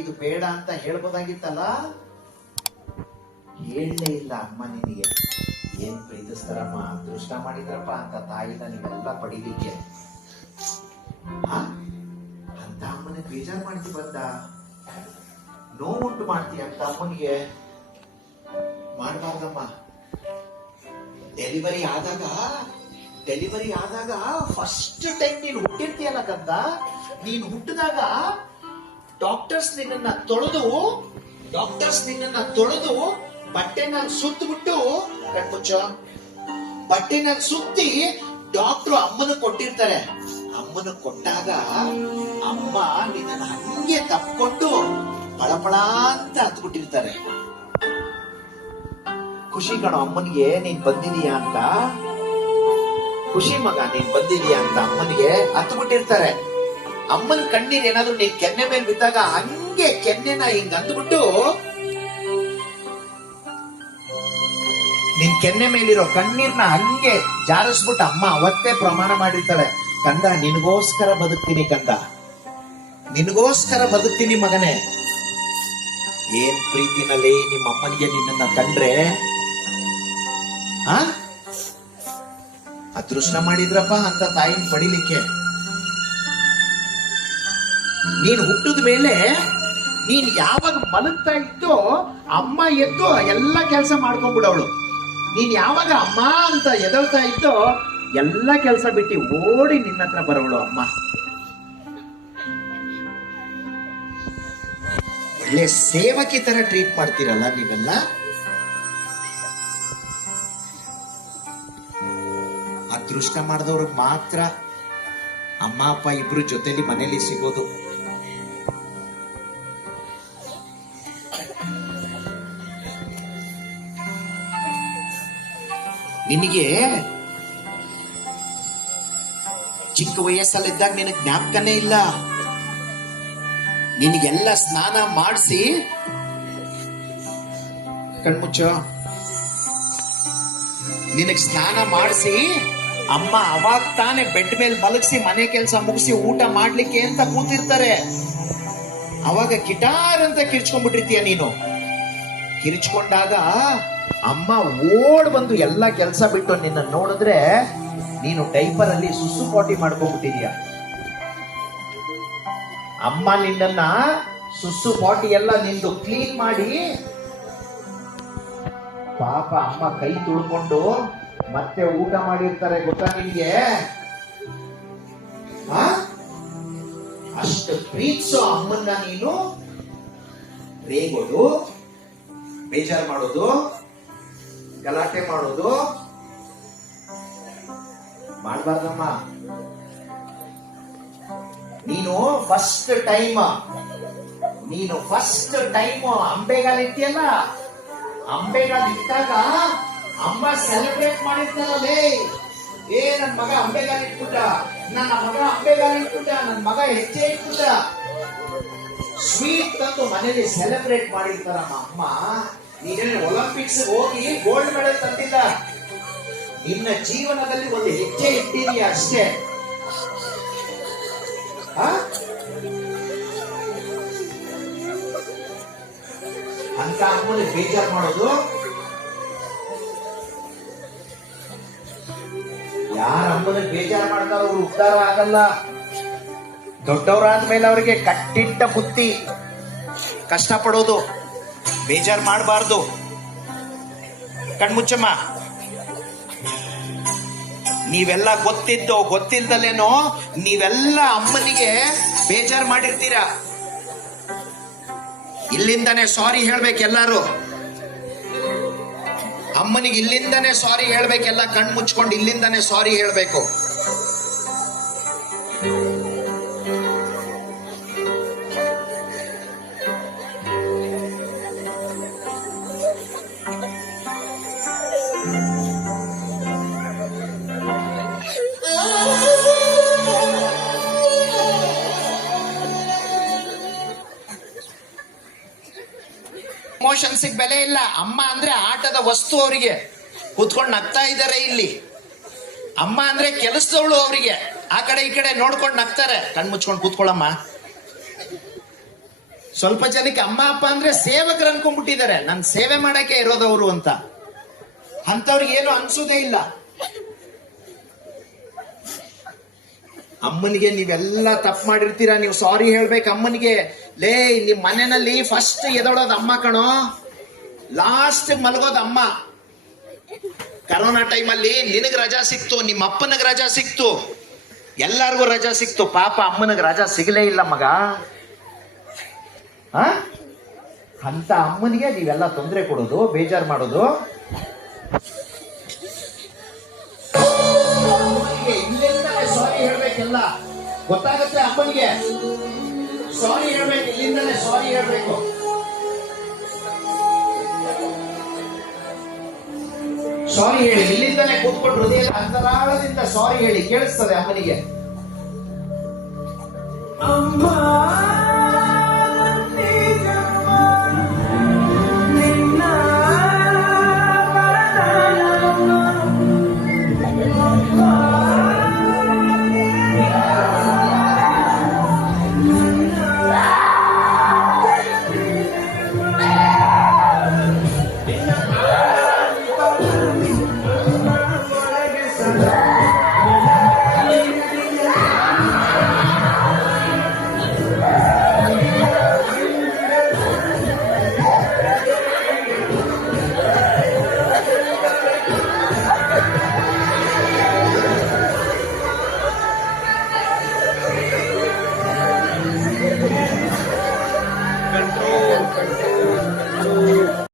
ಇದು ಬೇಡ ಅಂತ ಹೇಳ್ಬೋದಾಗಿತ್ತಲ್ಲ ಹೇಳಲೇ ಇಲ್ಲ ಅಮ್ಮ ನಿನಗೆ ಏನ್ ಪ್ರೀತಿಸ್ತಾರಮ್ಮ ಅದೃಷ್ಟ ಮಾಡಿದ್ರಪ್ಪ ಅಂತ ತಾಯಿ ನೀವೆಲ್ಲ ಹಾ ಅಂತ ಅಮ್ಮನ ಬೇಜಾರು ಮಾಡ್ತಿ ಬಂದ ನೋವುಂಟು ಮಾಡ್ತೀಯ ಅಂತ ಅಮ್ಮನಿಗೆ ಮಾಡಬಾರ್ದಮ್ಮ ಡೆಲಿವರಿ ಆದಾಗ ಡೆಲಿವರಿ ಆದಾಗ ಫಸ್ಟ್ ಟೈಮ್ ನೀನು ಹುಟ್ಟಿರ್ತೀಯಲ್ಲ ಕಂದ ನೀನು ಹುಟ್ಟಿದಾಗ ಡಾಕ್ಟರ್ಸ್ ನಿನ್ನ ತೊಳೆದು ಡಾಕ್ಟರ್ಸ್ ನಿನ್ನ ತೊಳೆದು ಬಟ್ಟೆನ ಸುತ್ತಬಿಟ್ಟು ಕಣ್ಮುಚ್ಚ ಬಟ್ಟೆನ ಸುತ್ತಿ ಡಾಕ್ಟರ್ ಅಮ್ಮನ ಕೊಟ್ಟಿರ್ತಾರೆ ಅಮ್ಮನ ಕೊಟ್ಟಾಗ ಅಮ್ಮ ನಿನ್ನ ಹಂಗೆ ತಪ್ಪಿಕೊಂಡು ಪಳಪಳ ಅಂತ ಹತ್ಬಿಟ್ಟಿರ್ತಾರೆ ಖುಷಿ ಕಣೋ ಅಮ್ಮನಿಗೆ ನೀನ್ ಬಂದಿದೀಯಾ ಅಂತ ಖುಷಿ ಮಗ ನೀನ್ ಬಂದಿದೀಯಾ ಅಂತ ಅಮ್ಮನಿಗೆ ಹತ್ಬಿಟ್ಟಿರ್ತಾರೆ ಅಮ್ಮನ ಕಣ್ಣೀರ್ ಏನಾದ್ರು ನೀನ್ ಕೆನ್ನೆ ಮೇಲೆ ಬಿದ್ದಾಗ ಹಂಗೆ ಕೆನ್ನೆನ ಹಿಂಗ್ ಅಂದ್ಬಿಟ್ಟು ನಿನ್ ಕೆನ್ನೆ ಮೇಲಿರೋ ಕಣ್ಣೀರ್ನ ಹಂಗೆ ಜಾರಿಸ್ಬಿಟ್ಟು ಅಮ್ಮ ಅವತ್ತೇ ಪ್ರಮಾಣ ಮಾಡಿರ್ತಾಳೆ ಕಂದ ನಿನಗೋಸ್ಕರ ಬದುಕ್ತೀನಿ ಕಂದ ನಿನಗೋಸ್ಕರ ಬದುಕ್ತೀನಿ ಮಗನೇ ಏನ್ ಪ್ರೀತಿನಲ್ಲಿ ನಿಮ್ಮ ಅಮ್ಮನಿಗೆ ನಿನ್ನ ಕಂಡ್ರೆ ಆ ಅದೃಷ್ಟ ಮಾಡಿದ್ರಪ್ಪ ಅಂತ ತಾಯಿನ ಪಡಿಲಿಕ್ಕೆ ನೀನು ಹುಟ್ಟಿದ ಮೇಲೆ ನೀನು ಯಾವಾಗ ಮಲಗ್ತಾ ಇದ್ದೋ ಅಮ್ಮ ಎದ್ದು ಎಲ್ಲ ಕೆಲಸ ಮಾಡ್ಕೊಂಡ್ಬಿಡವಳು ನೀನು ಯಾವಾಗ ಅಮ್ಮ ಅಂತ ಎದಳ್ತಾ ಇದ್ದೋ ಎಲ್ಲ ಕೆಲಸ ಬಿಟ್ಟು ಓಡಿ ನಿನ್ನ ಹತ್ರ ಬರವಳು ಅಮ್ಮ ಒಳ್ಳೆ ಸೇವಕಿ ತರ ಟ್ರೀಟ್ ಮಾಡ್ತೀರಲ್ಲ ನೀವೆಲ್ಲ ಅದೃಷ್ಟ ಮಾಡಿದವ್ರಿಗೆ ಮಾತ್ರ ಅಮ್ಮ ಅಪ್ಪ ಇಬ್ರು ಜೊತೆಲಿ ಮನೇಲಿ ಸಿಗೋದು ನಿನಗೆ ಚಿಕ್ಕ ವಯಸ್ಸಲ್ಲಿದ್ದಾಗ ನಿನಗೆ ಜ್ಞಾಪಕನೇ ಇಲ್ಲ ನಿನಗೆಲ್ಲ ಸ್ನಾನ ಮಾಡಿಸಿ ಕಣ್ಮುಚ್ಚ ನಿನಗೆ ಸ್ನಾನ ಮಾಡಿಸಿ ಅಮ್ಮ ಅವಾಗ ತಾನೇ ಬೆಡ್ ಮೇಲೆ ಮಲಗಿಸಿ ಮನೆ ಕೆಲಸ ಮುಗಿಸಿ ಊಟ ಮಾಡ್ಲಿಕ್ಕೆ ಅಂತ ಕೂತಿರ್ತಾರೆ ಅವಾಗ ಕಿಟಾರ್ ಅಂತ ಕಿರ್ಚ್ಕೊಂಡ್ಬಿಟ್ಟಿರ್ತೀಯ ನೀನು ಕಿರ್ಚ್ಕೊಂಡಾಗ ಅಮ್ಮ ಓಡ್ ಬಂದು ಎಲ್ಲ ಕೆಲಸ ಬಿಟ್ಟು ನಿನ್ನ ನೋಡಿದ್ರೆ ನೀನು ಟೈಪರ್ ಅಲ್ಲಿ ಸುಸ್ಸು ಪಾಟಿ ಮಾಡ್ಕೊಂಡ್ಬಿಟ್ಟಿದ್ಯಾ ಅಮ್ಮ ನಿನ್ನ ಸುಸ್ಸು ಪಾಟಿ ಎಲ್ಲ ನಿಂದು ಕ್ಲೀನ್ ಮಾಡಿ ಪಾಪ ಅಮ್ಮ ಕೈ ತುಳ್ಕೊಂಡು ಮತ್ತೆ ಊಟ ಮಾಡಿರ್ತಾರೆ ಗೊತ್ತಾ ನಿನ್ಗೆ ಅಷ್ಟು ಪ್ರೀತಿಸೋ ಅಮ್ಮನ್ನ ನೀನು ರೇಗೋದು ಬೇಜಾರು ಮಾಡೋದು ಗಲಾಟೆ ಮಾಡೋದು ಮಾಡಬಾರ್ದಮ್ಮ ನೀನು ಫಸ್ಟ್ ಟೈಮ್ ನೀನು ಫಸ್ಟ್ ಟೈಮ್ ಅಂಬೆಗಾಲ್ ಇಟ್ಟಿಯಲ್ಲ ಅಂಬೆಗಾಲ್ ಇಟ್ಟಾಗ ಅಮ್ಮ ಸೆಲೆಬ್ರೇಟ್ ಮಾಡಿರ್ತಾರಲ್ಲೇ ಏ ನನ್ನ ಮಗ ಅಂಬೆಗಾಲ್ ಇಟ್ಬಿಟ್ಟ ನನ್ನ ಮಗ ಅಂಬೆಗಾಲ್ ಇಟ್ಬಿಟ್ಟ ನನ್ನ ಮಗ ಹೆಜ್ಜೆ ಇಟ್ಬಿಟ್ಟ ಸ್ವೀಟ್ ತಂದು ಮನೇಲಿ ಸೆಲೆಬ್ರೇಟ್ ಮಾಡಿರ್ತಾರಮ್ಮ ಅಮ್ಮ ನೀನೇ ಒಲಿಂಪಿಕ್ಸ್ ಹೋಗಿ ಗೋಲ್ಡ್ ಮೆಡಲ್ ತಂದಿಲ್ಲ ನಿನ್ನ ಜೀವನದಲ್ಲಿ ಒಂದು ಹೆಜ್ಜೆ ಇಟ್ಟಿದೀಯ ಅಷ್ಟೇ ಅಂತ ಅಮ್ಮನ ಬೇಜಾರ್ ಮಾಡೋದು ಯಾರ ಅಮ್ಮನ ಬೇಜಾರ್ ಮಾಡ್ತಾರ ಅವ್ರು ಉದ್ಧಾರ ಆಗಲ್ಲ ದೊಡ್ಡವರಾದ್ಮೇಲೆ ಅವರಿಗೆ ಕಟ್ಟಿಟ್ಟ ಬುತ್ತಿ ಕಷ್ಟಪಡೋದು ಪಡೋದು ಬೇಜಾರು ಮಾಡಬಾರ್ದು ಕಣ್ಮುಚ್ಚಮ್ಮ ನೀವೆಲ್ಲ ಗೊತ್ತಿದ್ದೋ ಗೊತ್ತಿಲ್ದಲೇನೋ ನೀವೆಲ್ಲ ಅಮ್ಮನಿಗೆ ಬೇಜಾರು ಮಾಡಿರ್ತೀರಾ ಇಲ್ಲಿಂದಾನೆ ಸಾರಿ ಹೇಳ್ಬೇಕು ಎಲ್ಲಾರು ಅಮ್ಮನಿಗೆ ಇಲ್ಲಿಂದಾನೆ ಸಾರಿ ಹೇಳ್ಬೇಕೆಲ್ಲ ಕಣ್ಮುಚ್ಕೊಂಡು ಮುಚ್ಕೊಂಡು ಇಲ್ಲಿಂದಾನೆ ಸಾರಿ ಹೇಳ್ಬೇಕು ಬೆಲೆ ಇಲ್ಲ ಅಮ್ಮ ಅಂದ್ರೆ ಆಟದ ವಸ್ತು ಅವರಿಗೆ ಕೂತ್ಕೊಂಡು ನಗ್ತಾ ಇದಾರೆ ಇಲ್ಲಿ ಅಮ್ಮ ಅಂದ್ರೆ ಕೆಲಸದವಳು ಅವರಿಗೆ ಆ ಕಡೆ ಈ ಕಡೆ ನೋಡ್ಕೊಂಡು ನಗ್ತಾರೆ ಕಣ್ ಮುಚ್ಕೊಂಡು ಕೂತ್ಕೊಳ್ಳಮ್ಮ ಸ್ವಲ್ಪ ಜನಕ್ಕೆ ಅಮ್ಮ ಅಪ್ಪ ಅಂದ್ರೆ ಸೇವಕರು ಅನ್ಕೊಂಡ್ಬಿಟ್ಟಿದ್ದಾರೆ ನಾನು ಸೇವೆ ಮಾಡಕ್ಕೆ ಇರೋದವರು ಅಂತ ಅಂತವ್ರಿಗೆ ಏನು ಅನ್ಸೋದೇ ಇಲ್ಲ ಅಮ್ಮನಿಗೆ ನೀವೆಲ್ಲ ತಪ್ಪು ಮಾಡಿರ್ತೀರಾ ನೀವು ಸಾರಿ ಹೇಳ್ಬೇಕು ಅಮ್ಮನಿಗೆ ಲೇ ನಿಮ್ಮ ಮನೆಯಲ್ಲಿ ಫಸ್ಟ್ ಎದೋಡೋದ್ ಅಮ್ಮ ಕಣೋ ಲಾಸ್ಟ್ ಮಲಗೋದು ಅಮ್ಮ ಕರೋನಾ ಟೈಮಲ್ಲಿ ನಿನಗೆ ರಜಾ ಸಿಕ್ತು ನಿಮ್ಮ ಅಪ್ಪನಿಗೆ ರಜಾ ಸಿಕ್ತು ಎಲ್ಲರಿಗೂ ರಜಾ ಸಿಕ್ತು ಪಾಪ ಅಮ್ಮನಿಗೆ ರಜಾ ಸಿಗಲೇ ಇಲ್ಲ ಮಗ ಅಂತ ಅಮ್ಮನಿಗೆ ನೀವೆಲ್ಲ ತೊಂದರೆ ಕೊಡೋದು ಬೇಜಾರು ಮಾಡೋದು ಇಲ್ಲೆಲ್ಲ ಸಾರಿ ಹೇಳ್ಬೇಕೆಲ್ಲ ಗೊತ್ತಾಗುತ್ತೆ ಅಮ್ಮನಿಗೆ ಸಾರಿ ಹೇಳ್ಬೇಕು ಇಲ್ಲಿಂದಲೇ ಸಾರಿ ಹೇಳ್ಬೇಕು ಸಾರಿ ಹೇಳಿ ಇಲ್ಲಿಂದಲೇ ಕೂತ್ಕೊಂಡು ಹೃದಯ ಅಂತರಾಳದಿಂದ ಸಾರಿ ಹೇಳಿ ಕೇಳಿಸ್ತದೆ ಅಮ್ಮನಿಗೆ